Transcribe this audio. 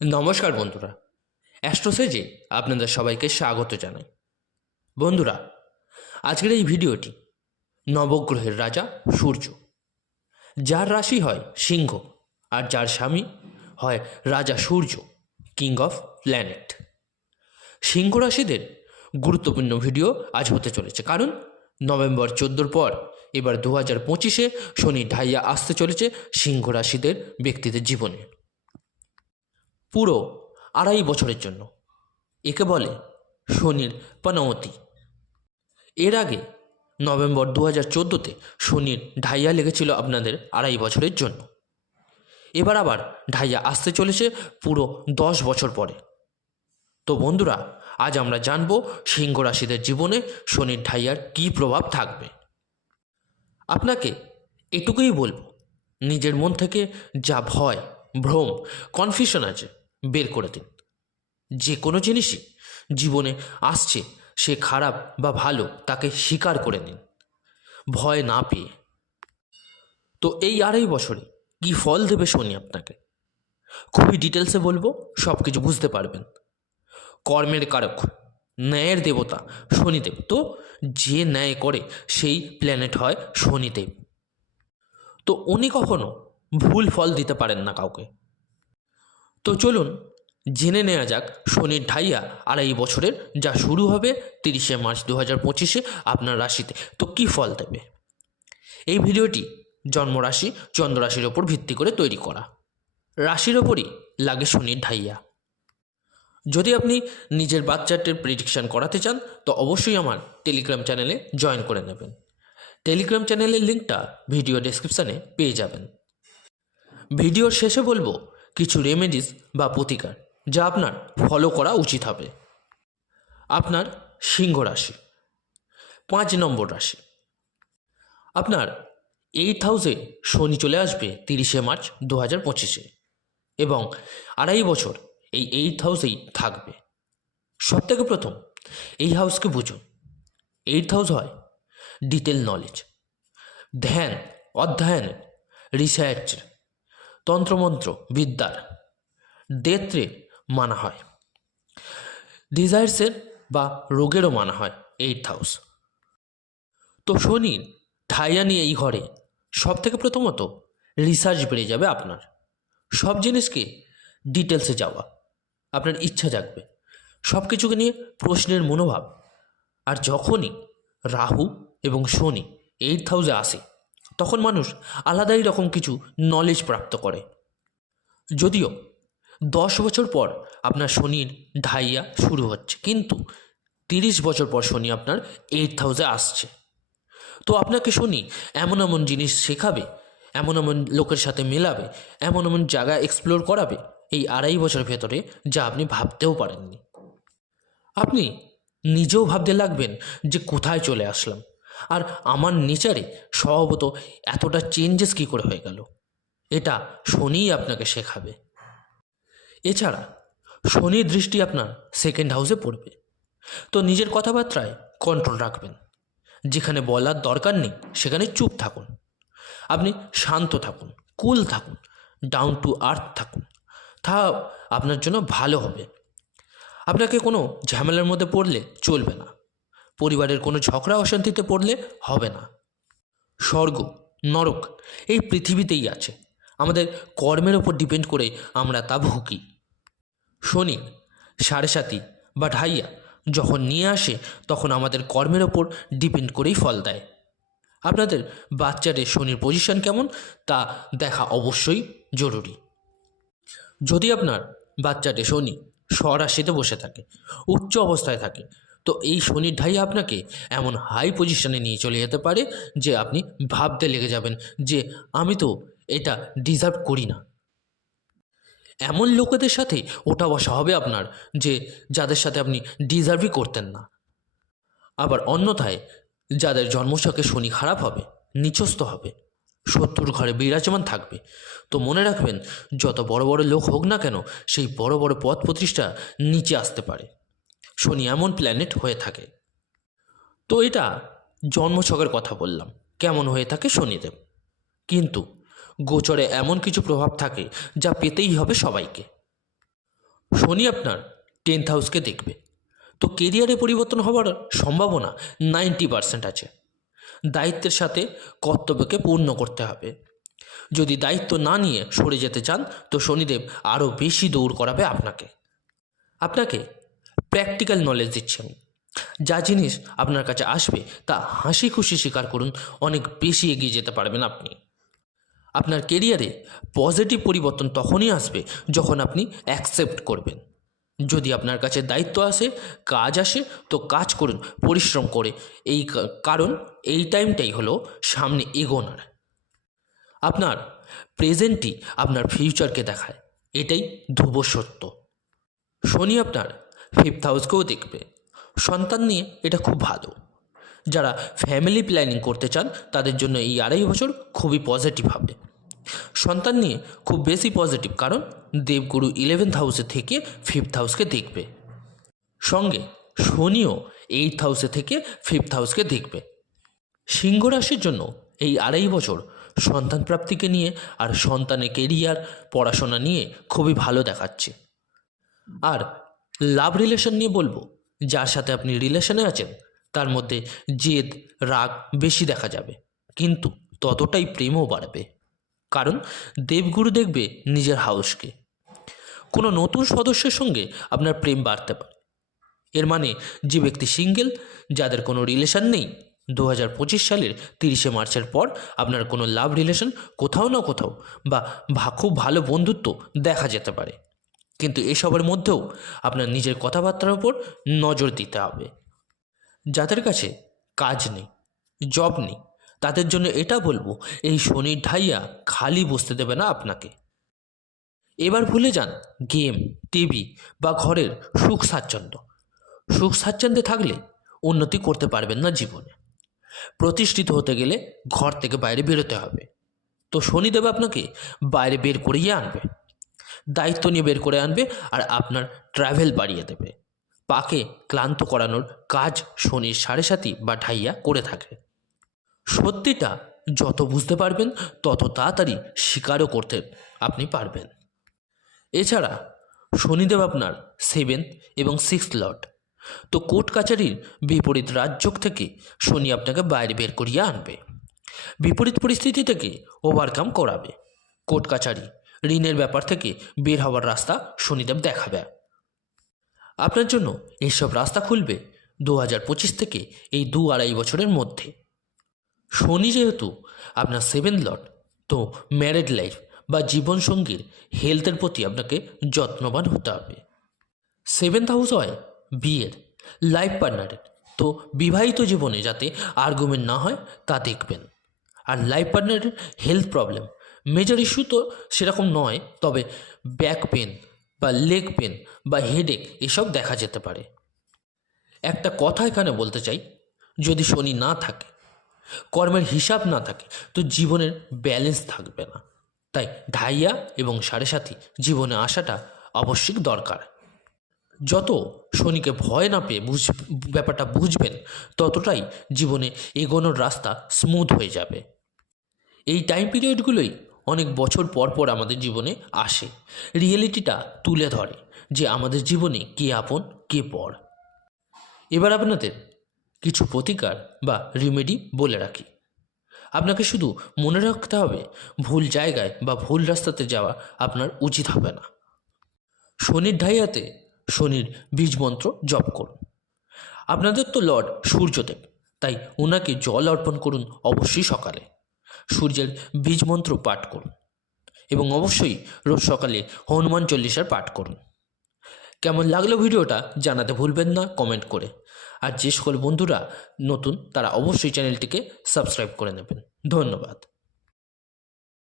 নমস্কার বন্ধুরা। অ্যাস্ট্রোসেজে আপনাদের সবাইকে স্বাগত জানাই। বন্ধুরা, আজকের এই ভিডিওটি নবগ্রহের রাজা সূর্য। যার রাশি হয় সিংহ আর যার স্বামী হয় রাজা সূর্য কিং অফ প্ল্যানেট সিংহ রাশিদের গুরুত্বপূর্ণ ভিডিও আজ হতে চলেছে, কারণ নভেম্বর চোদ্দোর পর এবার দু হাজার পঁচিশে শনি ঢাইয়া আসতে চলেছে সিংহ রাশিদের ব্যক্তিদের জীবনে। পুরো আড়াই বছরের জন্য। একে বলে শনির পনমতি এর আগে নভেম্বর দু হাজার চোদ্দোতে শনির ঢাইয়া লেগেছিল আপনাদের আড়াই বছরের জন্য। এবার আবার ঢাইয়া আসতে চলেছে পুরো দশ বছর পরে। তো বন্ধুরা, আজ আমরা জানব সিংহ রাশিদের জীবনে শনির ঢাইয়ার কী প্রভাব থাকবে। আপনাকে এটুকুই বলব, নিজের মন থেকে যা ভয়, ভ্রম কনফিউশন আছে বের করে দিন। যে কোনো জিনিসই জীবনে আসছে, সে খারাপ বা ভালো তাকে স্বীকার করে নিন। ভয় না পেয়ে। তো এই আড়াই বছরে কী ফল দেবে শনি আপনাকে? খুবই ডিটেলসে বলব সব কিছু বুঝতে পারবেন। কর্মের কারক, ন্যায়ের দেবতা শনিদেব। তো যে ন্যায় করে, সেই প্ল্যানেট হয় শনিদেব। তো উনি কখনো ভুল ফল দিতে পারেন না কাউকে। তো চলুন, জেনে নেওয়া যাক শনির ঢাইয়া আড়াই বছরের, যা শুরু হবে তিরিশে মার্চ দু হাজার পঁচিশে আপনার রাশিতে। তো কী ফল দেবে? এই ভিডিওটি জন্মরাশি, চন্দ্ররাশির ওপর ভিত্তি করে তৈরি করা। রাশির ওপরই লাগে শনির ঢাইয়া। যদি আপনি নিজের বাচ্চাটির প্রেডিকশান করাতে চান, তো অবশ্যই আমার টেলিগ্রাম চ্যানেলে জয়েন করে নেবেন। টেলিগ্রাম চ্যানেলের লিঙ্কটা ভিডিও ডেসক্রিপশানে পেয়ে যাবেন। ভিডিওর শেষে বলব কিছু রেমেডিস বা প্রতিকার যা আপনার ফলো করা উচিত হবে। আপনার সিংহ রাশি, পাঁচ নম্বর রাশি। আপনার এইট হাউসে শনি চলে আসবে তিরিশে মার্চ দু হাজার পঁচিশে এবং আড়াই বছর এই এইট হাউসেই থাকবে। সব থেকে প্রথম এই হাউসকে বুঝুন। এইট হাউস হয় ডিটেল নলেজ ধ্যান, অধ্যয়ন রিসার্চ তন্ত্রমন্ত্র, বিদ্যার। ডেত্রে মানা হয়। ডিজায়ার্সের বা রোগেরও মানা হয় এইট হাউস। তো ঠাইয়া নিয়ে এই ঘরে সব থেকে প্রথমত রিসার্চ বেড়ে যাবে আপনার। সব জিনিসকে ডিটেলসে যাওয়া, আপনার ইচ্ছা জাগবে। সব কিছুকে নিয়ে প্রশ্নের মনোভাব। আর যখনই রাহু এবং শনি এইট হাউসে আসে তখন মানুষ আলাদাই রকম কিছু নলেজ প্রাপ্ত করে। যদিও দশ বছর পর আপনার শনির ঢাইয়া শুরু হচ্ছে, কিন্তু তিরিশ বছর পর শনি আপনার এইট হাউসে আসছে। তো আপনাকে শনি এমন এমন জিনিস শেখাবে, এমন এমন লোকের সাথে মেলাবে, এমন এমন জায়গা এক্সপ্লোর করাবে এই আড়াই বছর ভেতরে যা আপনি ভাবতেও পারেননি। আপনি নিজেও ভাবতে লাগবেন যে কোথায় চলে আসলাম। আর আমার নেচারে স্বভাবত এতটা চেঞ্জেস কী করে হয়ে গেল? এটা শনিই আপনাকে শেখাবে। এছাড়া শনির দৃষ্টি আপনার সেকেন্ড হাউসে পড়বে। তো নিজের কথাবার্তায় কন্ট্রোল রাখবেন। যেখানে বলার দরকার নেই, সেখানে চুপ থাকুন। আপনি শান্ত থাকুন কুল থাকুন ডাউন টু আর্থ থাকুন। তা আপনার জন্য ভালো হবে। আপনাকে কোনো ঝামেলার মধ্যে পড়লে চলবে না। পরিবারের কোনো ঝগড়া অশান্তিতে পড়লে হবে না। স্বর্গ, নরক এই পৃথিবীতেই আছে। আমাদের কর্মের ওপর ডিপেন্ড করে আমরা তা ভুগি। শনি, সাড়ে সাতি বা ঢাইয়া যখন নিয়ে আসে, তখন আমাদের কর্মের ওপর ডিপেন্ড করেই ফল দেয়। আপনাদের বাচ্চাদের শনির পজিশন কেমন? তা দেখা অবশ্যই জরুরি। যদি আপনার বাচ্চাটি শনি স্বরাশিতে বসে থাকে, উচ্চ অবস্থায় থাকে তো এই শনির ঢাই আপনাকে এমন হাই পজিশনে নিয়ে চলে যেতে পারে যে আপনি ভাবতে লেগে যাবেন যে আমি তো এটা ডিজার্ভ করি না। এমন লোকেদের সাথে ওটা বসা হবে আপনার যে যাদের সাথে আপনি ডিজার্ভই করতেন না। আবার অন্যথায় যাদের জন্মছকে শনি খারাপ হবে, নিচস্থ হবে শত্রুর ঘরে বিরাজমান থাকবে, তো মনে রাখবেন যত বড় বড় লোক হোক না কেন সেই বড় বড় পথ প্রতিষ্ঠা নিচে আসতে পারে। শনি এমন প্ল্যানেট হয়ে থাকে। তো এটা জন্মছকের কথা বললাম, কেমন হয়ে থাকে শনিদেব। কিন্তু গোচরে এমন কিছু প্রভাব থাকে যা পেতেই হবে সবাইকে। শনি আপনার টেন্থ হাউসকে দেখবে। তো কেরিয়ারে পরিবর্তন হবার সম্ভাবনা নাইনটি পার্সেন্ট আছে। দায়িত্বের সাথে কর্তব্যকে পূর্ণ করতে হবে। যদি দায়িত্ব না নিয়ে সরে যেতে চান, তো শনিদেব আরও বেশি দৌড় করাবে আপনাকে। আপনাকে প্র্যাকটিক্যাল নলেজ দিচ্ছি আমি যা জিনিস আপনার কাছে আসবে, তা হাসি খুশি স্বীকার করুন, অনেক বেশি এগিয়ে যেতে পারবেন আপনি। আপনার কেরিয়ারে পজিটিভ পরিবর্তন তখনই আসবে যখন আপনি অ্যাকসেপ্ট করবেন। যদি আপনার কাছে দায়িত্ব আসে, কাজ আসে, তো কাজ করুন, পরিশ্রম করে। এই কারণ এই টাইমটাই হলো সামনে এগোনার। আপনার প্রেজেন্টই আপনার ফিউচারকে দেখায়। এটাই ধ্রুব সত্য। শনি আপনার ফিফথ হাউসকেও দেখবে। সন্তান নিয়ে এটা খুব ভালো। যারা ফ্যামিলি প্ল্যানিং করতে চান, তাদের জন্য এই আড়াই বছর খুবই পজিটিভ হবে। সন্তান নিয়ে খুব বেশি পজিটিভ কারণ দেবগুরু ইলেভেন্থ হাউসে থেকে ফিফথ হাউসকে দেখবে। সঙ্গে শনিও এইট হাউসে থেকে ফিফথ হাউসকে দেখবে। সিংহ রাশির জন্য এই আড়াই বছর সন্তান প্রাপ্তিকে নিয়ে আর সন্তানের কেরিয়ার পড়াশোনা নিয়ে খুবই ভালো দেখাচ্ছে। আর লাভ রিলেশন নিয়ে বলব। যার সাথে আপনি রিলেশনে আছেন, তার মধ্যে জেদ, রাগ বেশি দেখা যাবে। কিন্তু ততটাই প্রেমও বাড়বে। কারণ দেবগুরু দেখবে নিজের হাউসকে। কোনো নতুন সদস্যের সঙ্গে আপনার প্রেম বাড়তে পারে। এর মানে যে ব্যক্তি সিঙ্গেল, যাদের কোনো রিলেশন নেই দু হাজার পঁচিশ সালের তিরিশে মার্চের পর আপনার কোনো লাভ রিলেশন কোথাও না কোথাও বা খুব ভালো বন্ধুত্ব দেখা যেতে পারে। কিন্তু এসবের মধ্যেও আপনার নিজের কথাবার্তার উপর নজর দিতে হবে। যাদের কাছে কাজ নেই জব নেই, তাদের জন্য এটা বলব, এই শনির ঢাইয়া খালি বসতে দেবে না আপনাকে। এবার ভুলে যান গেম টিভি বা ঘরের সুখ স্বাচ্ছন্দ্য। সুখ স্বাচ্ছন্দ্যে থাকলে উন্নতি করতে পারবেন না জীবনে। প্রতিষ্ঠিত হতে গেলে ঘর থেকে বাইরে বেরোতে হবে। তো শনিদেব আপনাকে বাইরে বের করিয়ে আনবে। দায়িত্ব নিয়ে বের করে আনবে আর আপনার ট্রাভেল বাড়িয়ে দেবে। পাকে ক্লান্ত করানোর কাজ শনির সাড়ে সাতি বা ঢাইয়া করে থাকে। সত্যিটা যত বুঝতে পারবেন, তত তাড়াতাড়ি স্বীকারও করতে আপনি পারবেন। এছাড়া শনিদেব আপনার সেভেন্থ এবং সিক্স লট তো কোর্ট কাছারির বিপরীত রাজ্য থেকে শনি আপনাকে বাইরে বের করিয়ে আনবে। বিপরীত পরিস্থিতি থেকে ওভারকাম করাবে। কোর্ট কাছারি ঋণের ব্যাপার থেকে বের হওয়ার রাস্তা শনিদেব দেখাবে। আপনার জন্য এইসব রাস্তা খুলবে দু হাজার পঁচিশ থেকে এই দু আড়াই বছরের মধ্যে। শনি যেহেতু আপনার সেভেন লট তো ম্যারেড লাইফ বা জীবনসঙ্গীর হেলথের প্রতি আপনাকে যত্নবান হতে হবে। সেভেন্থ হাউস হয় বিয়ের লাইফ পার্টনারের তো বিবাহিত জীবনে যাতে আর্গুমেন্ট না হয়, তা দেখবেন। আর লাইফ পার্টনারের হেলথ প্রবলেম মেজর ইস্যু তো সেরকম নয়, তবে ব্যাক পেন বা লেগ পেন বা হেডেক এসব দেখা যেতে পারে। একটা কথা এখানে বলতে চাই, যদি শনি না থাকে, কর্মের হিসাব না থাকে, তো জীবনের ব্যালেন্স থাকবে না। তাই ঢাইয়া এবং সাড়ে সাথী জীবনে আসাটা আবশ্যিক দরকার। যত শনিকে ভয় না পেয়ে বুঝ, ব্যাপারটা বুঝবেন, ততটাই জীবনে এগোনোর রাস্তা স্মুথ হয়ে যাবে। এই টাইম পিরিয়ডগুলোই অনেক বছর পর পর আমাদের জীবনে আসে। রিয়েলিটিটা তুলে ধরে যে আমাদের জীবনে কে আপন, কে পর। এবার আপনাদের কিছু প্রতিকার বা রিমেডি বলে রাখি। আপনাকে শুধু মনে রাখতে হবে, ভুল জায়গায় বা ভুল রাস্তাতে যাওয়া আপনার উচিত হবে না। শনির ঢাইয়াতে শনির বীজ মন্ত্র জপ করুন। আপনাদের তো লর্ড সূর্যদেব, তাই ওনাকে জল অর্পণ করুন অবশ্যই সকালে। সূর্যের বীজ মন্ত্র পাঠ করুন এবং অবশ্যই রোজ সকালে হনুমান চল্লিশার পাঠ করুন। কেমন লাগল ভিডিওটা জানাতে ভুলবেন না কমেন্ট করে। আর যে সকল বন্ধুরা নতুন, তারা অবশ্যই চ্যানেলটিকে সাবস্ক্রাইব করে নেবেন। ধন্যবাদ।